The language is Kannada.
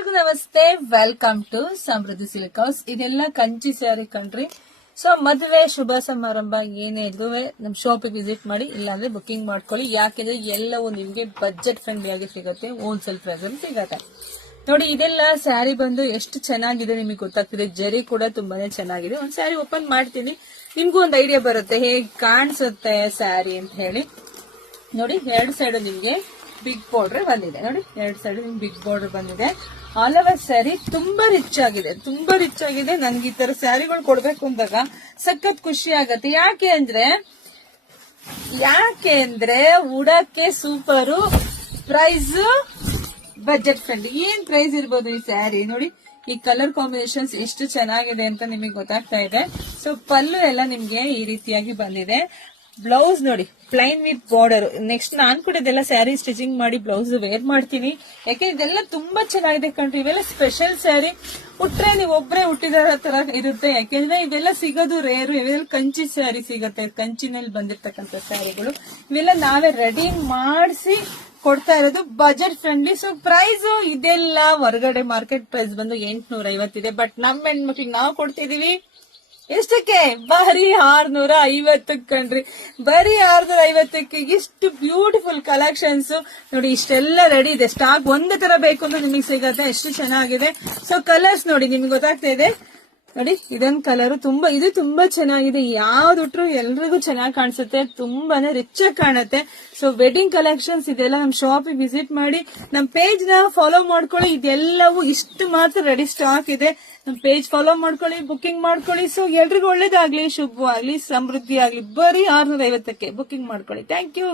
ಎಲ್ರಿಗೂ ನಮಸ್ತೆ. Welcome to Samruddhi silk house. ಇದೆಲ್ಲ ಕಂಚಿ ಸ್ಯಾರಿ ಕಣ್ರಿ. ಸೊ ಮದುವೆ ಶುಭ ಸಮಾರಂಭ ಏನೇ ಇದ್ರು ನಮ್ ಶಾಪಿಗೆ ವಿಸಿಟ್ ಮಾಡಿ, ಇಲ್ಲಾಂದ್ರೆ ಬುಕಿಂಗ್ ಮಾಡ್ಕೊಳ್ಳಿ. ಯಾಕೆಂದ್ರೆ ಎಲ್ಲವೂ ನಿಮ್ಗೆ ಬಜೆಟ್ ಫ್ರೆಂಡ್ಲಿ ಆಗಿ ಸಿಗುತ್ತೆ, ಹೋಲ್ಸೇಲ್ ಪ್ರೈಸ್ ಅಲ್ಲಿ ಸಿಗತ್ತೆ. ನೋಡಿ, ಇದೆಲ್ಲ ಸ್ಯಾರಿ ಬಂದು ಎಷ್ಟು ಚೆನ್ನಾಗಿದೆ ನಿಮಗೆ ಗೊತ್ತಾಗ್ತಿದೆ. ಜರಿ ಕೂಡ ತುಂಬಾನೇ ಚೆನ್ನಾಗಿದೆ. ಒಂದ್ ಸ್ಯಾರಿ ಓಪನ್ ಮಾಡ್ತೀನಿ, ನಿಮ್ಗೂ ಒಂದ್ ಐಡಿಯಾ ಬರುತ್ತೆ ಹೇಗ್ ಕಾಣಿಸುತ್ತೆ ಸ್ಯಾರಿ ಅಂತ ಹೇಳಿ. ನೋಡಿ, ಎರಡು ಸೈಡ್ ನಿಮ್ಗೆ ಬಿಗ್ ಬಾರ್ಡರ್ ಬಂದಿದೆ. ನೋಡಿ, ಎರಡು ಸೈಡ್ ಬಿಗ್ ಬಾರ್ಡರ್ ಬಂದಿದೆ. ಆಲ್ ಓವರ್ ಸ್ಯಾರಿ ತುಂಬಾ ರಿಚ್ ಆಗಿದೆ. ನನ್ಗೆ ಈ ತರ ಸ್ಯಾರಿಗಳು ಕೊಡ್ಬೇಕು ಅಂದಾಗ ಸಖತ್ ಖುಷಿ ಆಗತ್ತೆ. ಯಾಕೆ ಅಂದ್ರೆ ಉಡಕ್ಕೆ ಸೂಪರು, ಪ್ರೈಸ್ ಬಜೆಟ್ ಫ್ರೆಂಡ್ಲಿ. ಏನ್ ಪ್ರೈಸ್ ಇರ್ಬೋದು ಈ ಸ್ಯಾರಿ? ನೋಡಿ, ಈ ಕಲರ್ ಕಾಂಬಿನೇಷನ್ಸ್ ಎಷ್ಟು ಚೆನ್ನಾಗಿದೆ ಅಂತ ನಿಮಗೆ ಗೊತ್ತಾಗ್ತಾ ಇದೆ. ಸೊ ಪಲ್ಲು ಎಲ್ಲ ನಿಮ್ಗೆ ಈ ರೀತಿಯಾಗಿ ಬಂದಿದೆ. ಬ್ಲೌಸ್ ನೋಡಿ, ಪ್ಲೈನ್ ವಿತ್ ಬಾರ್ಡರ್. ನೆಕ್ಸ್ಟ್ ನಾನ್ ಕೂಡ ಇದೆಲ್ಲ ಸ್ಯಾರಿ ಸ್ಟಿಚಿಂಗ್ ಮಾಡಿ ಬ್ಲೌಸ್ ವೇರ್ ಮಾಡ್ತೀನಿ. ಯಾಕೆ ಇದೆಲ್ಲ ತುಂಬಾ ಚೆನ್ನಾಗಿದೆ ಕಣ್ರಿ. ಇವೆಲ್ಲ ಸ್ಪೆಷಲ್ ಸ್ಯಾರಿ, ಉಟ್ರೆ ನೀವು ಒಬ್ರೆ ಹುಟ್ಟಿದಾರ ತರ ಇರುತ್ತೆ. ಯಾಕೆಂದ್ರೆ ಇವೆಲ್ಲ ಸಿಗೋದು ರೇರು. ಇವೆಲ್ಲ ಕಂಚಿ ಸ್ಯಾರಿ ಸಿಗತ್ತೆ, ಕಂಚಿನಲ್ಲಿ ಬಂದಿರ್ತಕ್ಕಂಥ ಸ್ಯಾರಿಗಳು. ಇವೆಲ್ಲ ನಾವೇ ರೆಡಿ ಮಾಡಿಸಿ ಕೊಡ್ತಾ ಇರೋದು, ಬಜೆಟ್ ಫ್ರೆಂಡ್ಲಿ. ಸೊ ಪ್ರೈಸ್ ಇದೆಲ್ಲ ಹೊರಗಡೆ ಮಾರ್ಕೆಟ್ ಪ್ರೈಸ್ ಬಂದು 850 ಇದೆ. ಬಟ್ ನಮ್ಮ ಹೆಣ್ಮಕ್ಳಿಗೆ ನಾವು ಕೊಡ್ತಿದೀವಿ ಎಷ್ಟಕ್ಕೆ? ಬರೀ 650 ಕಣ್ರಿ. ಬರೀ 650ಕ್ಕೆ ಇಷ್ಟು ಬ್ಯೂಟಿಫುಲ್ ಕಲೆಕ್ಷನ್ಸ್. ನೋಡಿ, ಇಷ್ಟೆಲ್ಲ ರೆಡಿ ಇದೆ. ಸ್ಟಾಕ್ ಒಂದೇ ತರ ಬೇಕು ಅಂದ್ರೆ ನಿಮಗೆ ಸಿಗತ್ತೆ. ಎಷ್ಟು ಚೆನ್ನಾಗಿದೆ. ಸೊ ಕಲರ್ಸ್ ನೋಡಿ, ನಿಮ್ಗೆ ಗೊತ್ತಾಗ್ತಾ ಇದೆ. ನೋಡಿ, ಇದೊಂದು ಕಲರ್ ಇದು ತುಂಬಾ ಚೆನ್ನಾಗಿದೆ. ಯಾವ್ದುಟ್ರು ಎಲ್ರಿಗೂ ಚೆನ್ನಾಗಿ ಕಾಣಿಸುತ್ತೆ, ತುಂಬಾನೇ ರಿಚ್ ಆಗಿ ಕಾಣುತ್ತೆ. ಸೊ ವೆಡ್ಡಿಂಗ್ ಕಲೆಕ್ಷನ್ಸ್ ಇದೆಲ್ಲ ನಮ್ ಶಾಪಿಗೆ ವಿಸಿಟ್ ಮಾಡಿ, ನಮ್ ಪೇಜ್ ನ ಫಾಲೋ ಮಾಡ್ಕೊಳ್ಳಿ. ಇದೆಲ್ಲವೂ ಇಷ್ಟು ಮಾತ್ರ ರೆಡಿ ಸ್ಟಾಕ್ ಇದೆ. ನಮ್ ಪೇಜ್ ಫಾಲೋ ಮಾಡ್ಕೊಳ್ಳಿ, ಬುಕಿಂಗ್ ಮಾಡ್ಕೊಳ್ಳಿ. ಸೊ ಎಲ್ರಿಗೂ ಒಳ್ಳೇದಾಗ್ಲಿ, ಶುಭವಾಗ್ಲಿ, ಸಮೃದ್ಧಿ ಆಗ್ಲಿ. ಬರೀ 650ಕ್ಕೆ ಬುಕಿಂಗ್ ಮಾಡ್ಕೊಳ್ಳಿ. Thank you.